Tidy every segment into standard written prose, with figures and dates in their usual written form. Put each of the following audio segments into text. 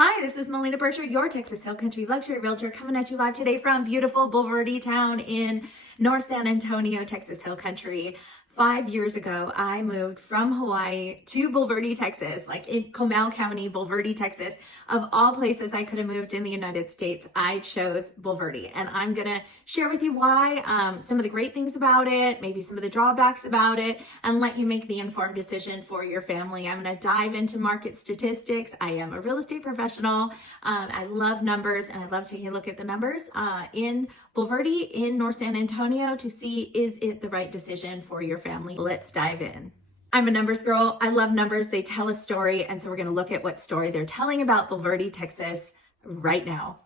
Hi, this is Malina Bercher, your Texas Hill Country luxury realtor, coming at you live today from beautiful Bulverde town in North San Antonio, Texas Hill Country. 5 years ago, I moved from Hawaii to Bulverde, Texas, like in Comal County, Bulverde, Texas. Of all places I could have moved in the United States, I chose Bulverde. And I'm going to share with you why, some of the great things about it, maybe some of the drawbacks about it, and let you make the informed decision for your family. I'm going to dive into market statistics. I am a real estate professional. I love numbers, and I love taking a look at the numbers in Bulverde in North San Antonio to see, is it the right decision for your family? Let's dive in. I'm a numbers girl. I love numbers. They tell a story. And so we're going to look at what story they're telling about Bulverde, Texas right now.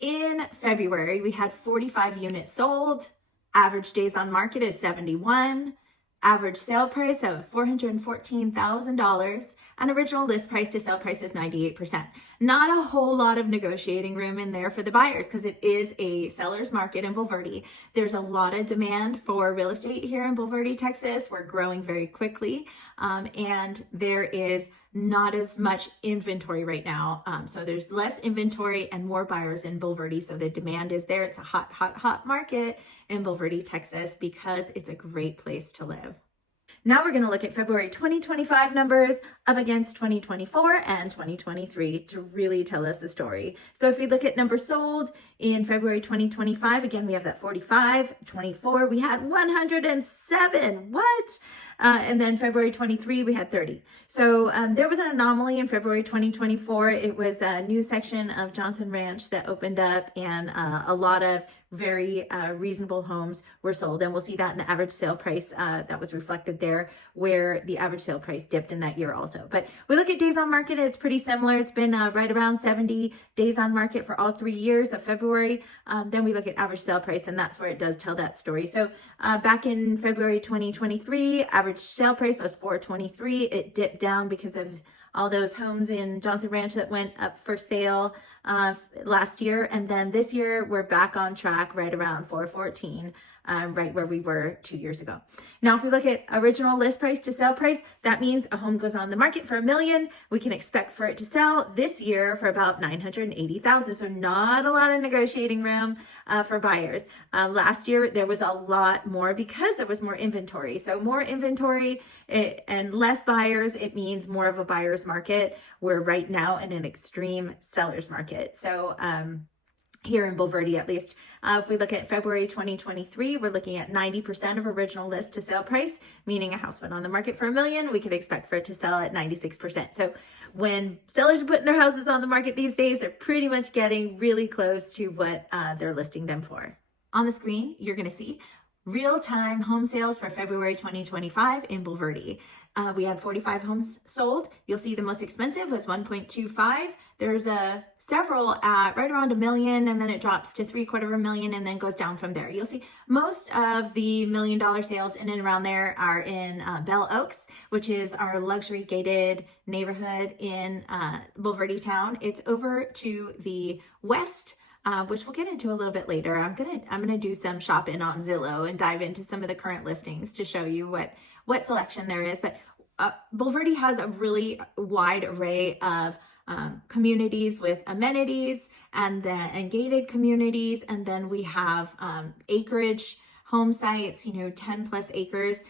In February, we had 45 units sold. Average days on market is 71. Average sale price of $414,000, and original list price to sale price is 98%. Not a whole lot of negotiating room in there for the buyers because it is a seller's market in Bulverde. There's a lot of demand for real estate here in Bulverde, Texas. We're growing very quickly, and there is not as much inventory right now. So there's less inventory and more buyers in Bulverde. So the demand is there. It's a hot, hot, hot market in Bulverde, Texas, because it's a great place to live. Now we're going to look at February 2025 numbers up against 2024 and 2023 to really tell us the story. So if we look at numbers sold in February 2025, again, we have that 45, 24, we had 107. What? And then February 23, we had 30. So there was an anomaly in February 2024. It was a new section of Johnson Ranch that opened up, and a lot of very reasonable homes were sold. And we'll see that in the average sale price that was reflected there, where the average sale price dipped in that year also. But we look at days on market, it's pretty similar. It's been right around 70 days on market for all 3 years of February. Then we look at average sale price, and that's where it does tell that story. So back in February 2023, average sale price was $423. It dipped down because of all those homes in Johnson Ranch that went up for sale last year. And then this year, we're back on track right around 414, right where we were 2 years ago. Now, if we look at original list price to sale price, that means a home goes on the market for $1 million. We can expect for it to sell this year for about $980,000. So not a lot of negotiating room for buyers. Last year, there was a lot more because there was more inventory. So more inventory and less buyers, it means more of a buyer's market. We're right now in an extreme seller's market. So here in Bulverde, at least, if we look at February 2023, we're looking at 90% of original list to sale price, meaning a house went on the market for $1 million. We could expect for it to sell at 96%. So when sellers are putting their houses on the market these days, they're pretty much getting really close to what they're listing them for. On the screen, you're going to see real-time home sales for February 2025 in Bulverde. We had 45 homes sold. You'll see the most expensive was 1.25. There's several at right around $1 million, and then it drops to $750,000 and then goes down from there. You'll see most of the $1 million sales in and around there are in Bell Oaks, which is our luxury gated neighborhood in Bulverde town. It's over to the west, which we'll get into a little bit later. I'm gonna do some shopping on Zillow and dive into some of the current listings to show you what selection there is. But Bulverde has a really wide array of communities with amenities and gated communities, and then we have acreage home sites, 10 plus acres.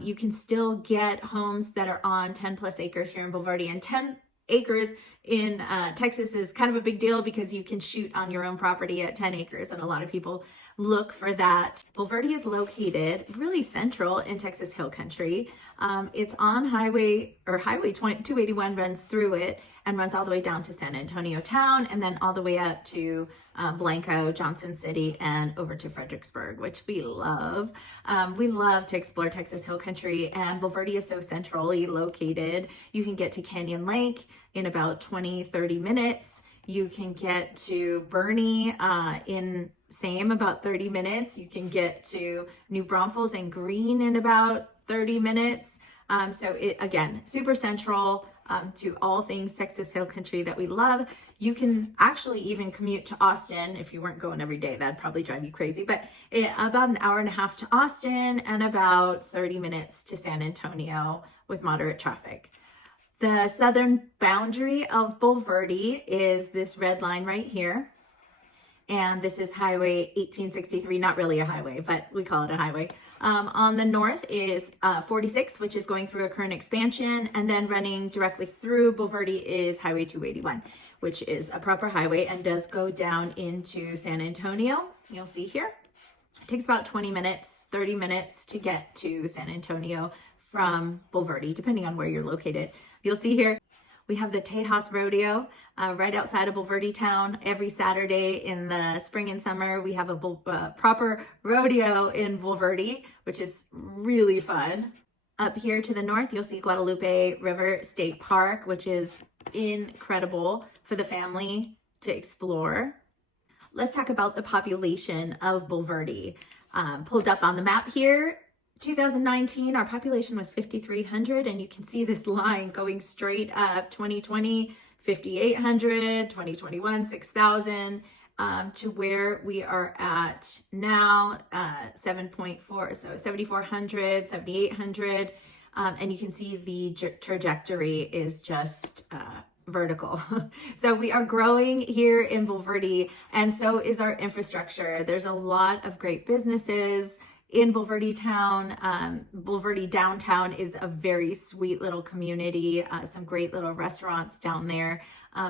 You can still get homes that are on 10 plus acres here in Bulverde, and 10 acres in Texas is kind of a big deal because you can shoot on your own property at 10 acres, and a lot of people look for that. Bulverde is located really central in Texas Hill Country. It's on Highway 281 runs through it and runs all the way down to San Antonio town, and then all the way up to Blanco, Johnson City, and over to Fredericksburg, which we love. We love to explore Texas Hill Country, and Bulverde is so centrally located. You can get to Canyon Lake in about 20-30 minutes. You can get to Bernie in about 30 minutes. You can get to New Braunfels and Green in about 30 minutes. So it, again, super central to all things Texas Hill Country that we love. You can actually even commute to Austin if you weren't going every day. That'd probably drive you crazy, but about an hour and a half to Austin and about 30 minutes to San Antonio with moderate traffic. The southern boundary of Bulverde is this red line right here. And this is Highway 1863, not really a highway, but we call it a highway. On the north is 46, which is going through a current expansion, and then running directly through Bulverde is Highway 281, which is a proper highway and does go down into San Antonio. You'll see here. It takes about 20 minutes, 30 minutes to get to San Antonio from Bulverde, depending on where you're located. You'll see here, we have the Tejas Rodeo right outside of Bulverde town. Every Saturday in the spring and summer, we have a proper rodeo in Bulverde, which is really fun. Up here to the north, you'll see Guadalupe River State Park, which is incredible for the family to explore. Let's talk about the population of Bulverde. Pulled up on the map here. 2019, our population was 5,300, and you can see this line going straight up. 2020, 5,800, 2021, 6,000, to where we are at now, 7.4, so 7,400, 7,800, and you can see the trajectory is just vertical. So we are growing here in Bulverde, and so is our infrastructure. There's a lot of great businesses in Bulverde town. Bulverde downtown is a very sweet little community, some great little restaurants down there,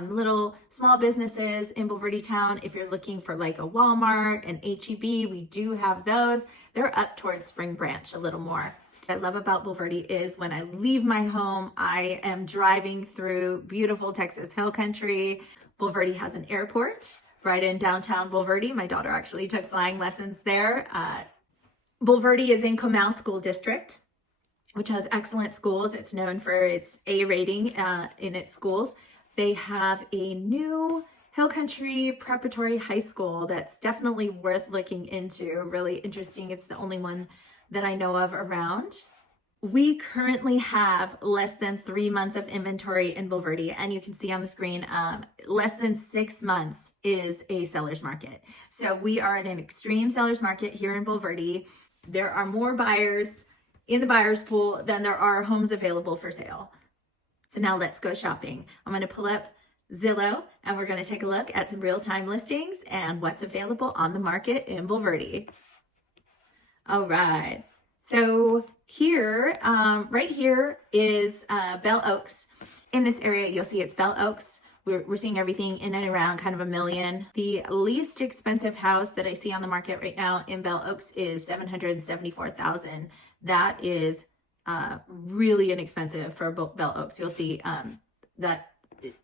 little small businesses in Bulverde town. If you're looking for like a Walmart, an H-E-B, we do have those. They're up towards Spring Branch a little more. What I love about Bulverde is when I leave my home, I am driving through beautiful Texas Hill Country. Bulverde has an airport right in downtown Bulverde. My daughter actually took flying lessons there. Bulverde is in Comal School District, which has excellent schools. It's known for its A rating in its schools. They have a new Hill Country Preparatory High School that's definitely worth looking into. Really interesting. It's the only one that I know of around. We currently have less than 3 months of inventory in Bulverde, and you can see on the screen, less than 6 months is a seller's market. So we are in an extreme seller's market here in Bulverde. There are more buyers in the buyer's pool than there are homes available for sale. So now let's go shopping. I'm going to pull up Zillow, and we're going to take a look at some real-time listings and what's available on the market in Bulverde. All right. So here, right here is Bell Oaks. In this area, you'll see it's Bell Oaks. We're seeing everything in and around kind of $1 million. The least expensive house that I see on the market right now in Bell Oaks is $774,000. That is really inexpensive for Bell Oaks. You'll see that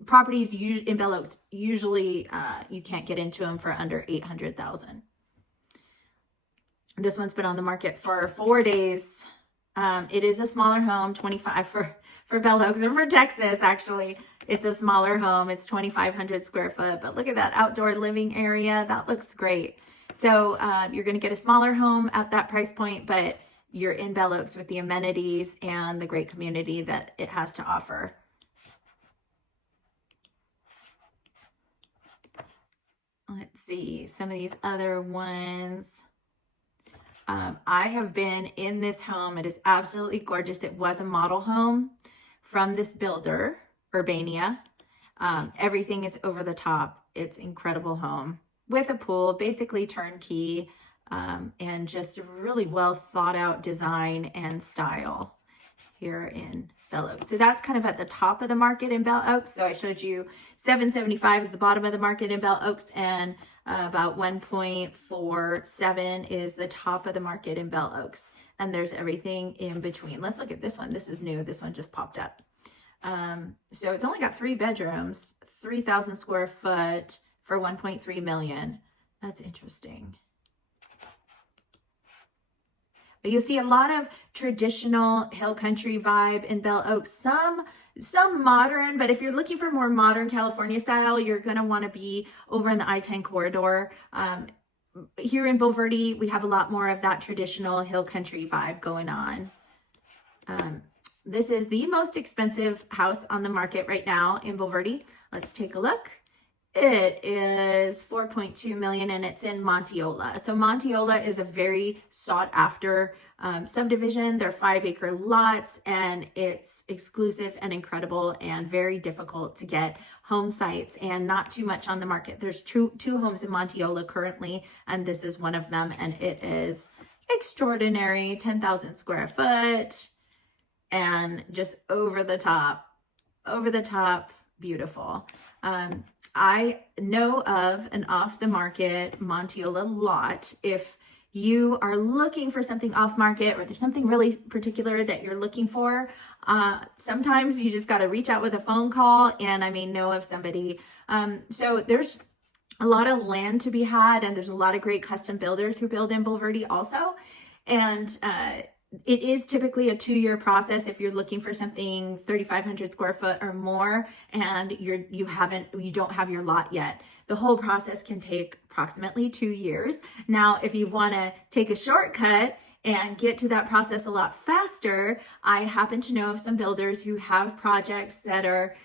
properties in Bell Oaks usually you can't get into them for under $800,000. This one's been on the market for 4 days. It is a smaller home, 25 for Bell Oaks, or for Texas, actually. It's a smaller home. It's 2,500 square foot, but look at that outdoor living area. That looks great. So you're going to get a smaller home at that price point, but you're in Bell Oaks with the amenities and the great community that it has to offer. Let's see some of these other ones. I have been in this home. It is absolutely gorgeous. It was a model home from this builder, Urbania. Everything is over the top. It's an incredible home with a pool, basically turnkey, and just a really well thought out design and style here in Bell Oaks. So that's kind of at the top of the market in Bell Oaks. So I showed you 775 is the bottom of the market in Bell Oaks, and about 1.47 is the top of the market in Bell Oaks. And there's everything in between. Let's look at this one. This is new. This one just popped up. So it's only got 3 bedrooms, 3,000 square foot for 1.3 million. That's interesting. But you'll see a lot of traditional hill country vibe in Bell Oaks, some modern, but if you're looking for more modern California style, you're going to want to be over in the I-10 corridor. Here in Bulverde, we have a lot more of that traditional hill country vibe going on. This is the most expensive house on the market right now in Bulverde. Let's take a look. It is 4.2 million and it's in Monteola. So Monteola is a very sought after subdivision. They're 5-acre lots and it's exclusive and incredible and very difficult to get home sites and not too much on the market. There's two homes in Monteola currently, and this is one of them, and it is extraordinary, 10,000 square foot and just over the top, beautiful. I know of an off the market Monteola lot. If you are looking for something off market or there's something really particular that you're looking for, sometimes you just got to reach out with a phone call and I may know of somebody. So there's a lot of land to be had, and there's a lot of great custom builders who build in Bulverde also. And it is typically a 2-year process if you're looking for something 3,500 square foot or more and you don't have your lot yet. The whole process can take approximately 2 years. Now, if you want to take a shortcut and get to that process a lot faster, I happen to know of some builders who have projects that are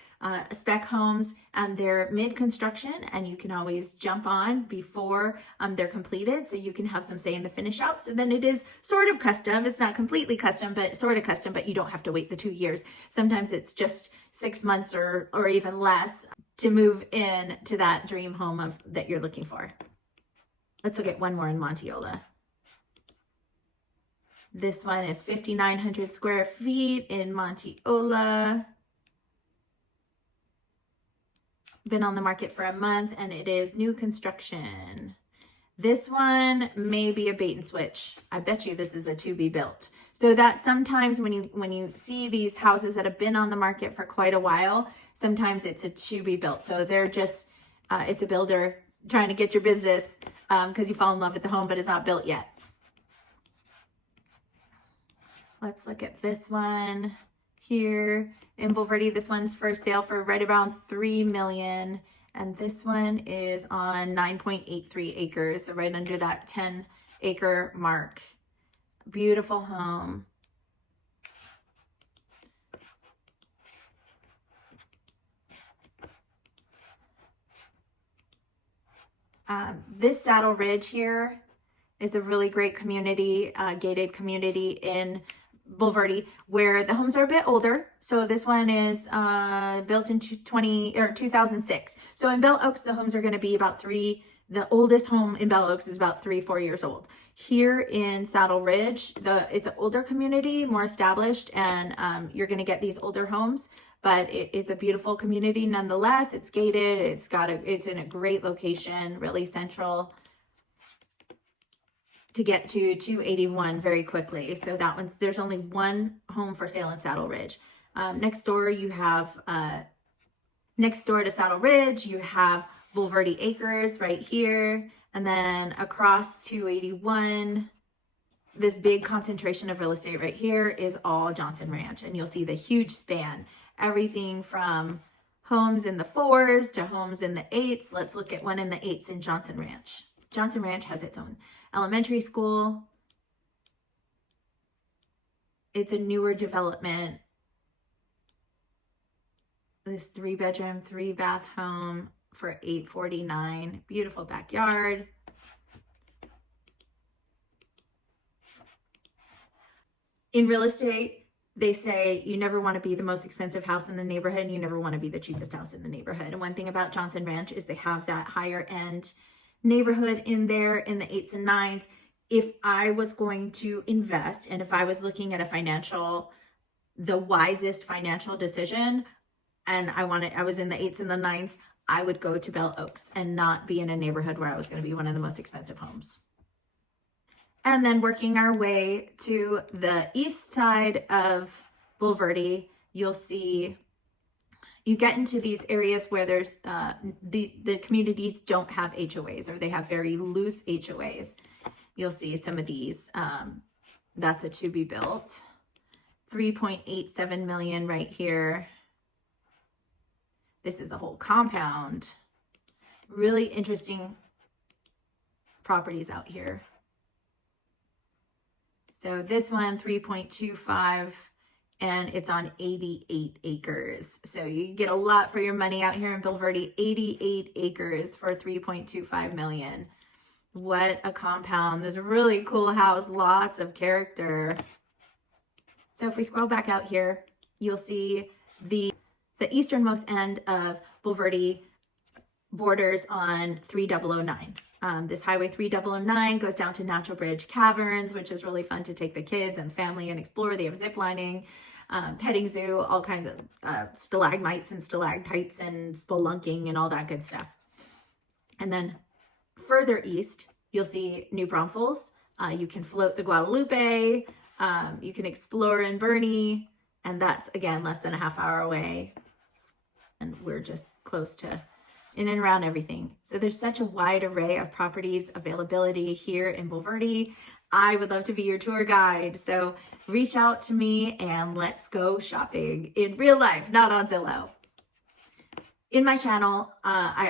spec homes and they're mid-construction, and you can always jump on before they're completed, so you can have some say in the finish out. So then it is sort of custom. It's not completely custom, but sort of custom, but you don't have to wait the 2 years. Sometimes it's just 6 months or even less to move in to that dream home that you're looking for. Let's look at one more in Monteola. This one is 5,900 square feet in Monteola. Been on the market for a month and it is new construction. This one may be a bait and switch. I bet you this is a to be built. So that sometimes when you see these houses that have been on the market for quite a while, sometimes it's a to be built. So they're just, it's a builder trying to get your business because you fall in love with the home, but it's not built yet. Let's look at this one here in Bulverde. This one's for sale for right around 3 million. And this one is on 9.83 acres, so right under that 10-acre mark. Beautiful home. This Saddle Ridge here is a really great community, gated community in Bulverde, where the homes are a bit older. So this one is built in 2006. So in Bell Oaks, the homes are going to be about the oldest home in Bell Oaks is about 3-4 years old. Here in Saddle Ridge, it's an older community, more established, and you're going to get these older homes, but it's a beautiful community nonetheless. It's gated. It's in a great location, really central to get to 281 very quickly. So there's only one home for sale in Saddle Ridge. Next door to Saddle Ridge, you have Bulverde Acres right here. And then across 281, this big concentration of real estate right here is all Johnson Ranch. And you'll see the huge span, everything from homes in the 4s to homes in the 8s. Let's look at one in the 8s in Johnson Ranch. Johnson Ranch has its own elementary school. It's a newer development. This 3-bedroom, 3-bath home for $849. Beautiful backyard. In real estate, they say you never want to be the most expensive house in the neighborhood, and you never want to be the cheapest house in the neighborhood. And one thing about Johnson Ranch is they have that higher end neighborhood in there in the 8s and 9s. If I was going to invest and if I was looking at the wisest financial decision, and I was in the 8s and the 9s, I would go to Bell Oaks and not be in a neighborhood where I was going to be one of the most expensive homes. And then working our way to the east side of Bulverde, you'll see you get into these areas where there's the communities don't have HOAs, or they have very loose HOAs. You'll see some of these. That's a to be built. 3.87 million right here. This is a whole compound. Really interesting properties out here. So this one, 3.25 and it's on 88 acres. So you get a lot for your money out here in Bulverde. 88 acres for 3.25 million. What a compound. There's a really cool house, lots of character. So if we scroll back out here, you'll see the easternmost end of Bulverde borders on 3009. This highway 3009 goes down to Natural Bridge Caverns, which is really fun to take the kids and family and explore. They have zip lining, petting zoo, all kinds of stalagmites and stalactites and spelunking and all that good stuff. And then further east, you'll see New Braunfels. You can float the Guadalupe. You can explore in Bernie, and that's again less than a half hour away. And we're just close to in and around everything. So there's such a wide array of properties availability here in Bulverde. I would love to be your tour guide. So reach out to me and let's go shopping in real life, not on Zillow. In my channel,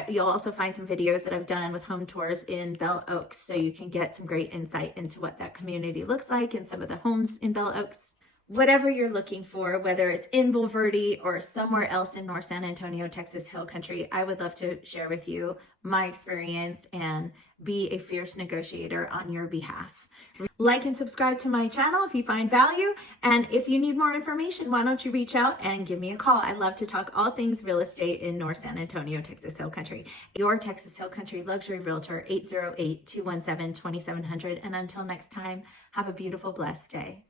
you'll also find some videos that I've done with home tours in Bell Oaks, so you can get some great insight into what that community looks like and some of the homes in Bell Oaks. Whatever you're looking for, whether it's in Bulverde or somewhere else in North San Antonio, Texas Hill Country, I would love to share with you my experience and be a fierce negotiator on your behalf. Like and subscribe to my channel if you find value. And if you need more information, why don't you reach out and give me a call? I love to talk all things real estate in North San Antonio, Texas Hill Country. Your Texas Hill Country Luxury Realtor, 808-217-2700. And until next time, have a beautiful, blessed day.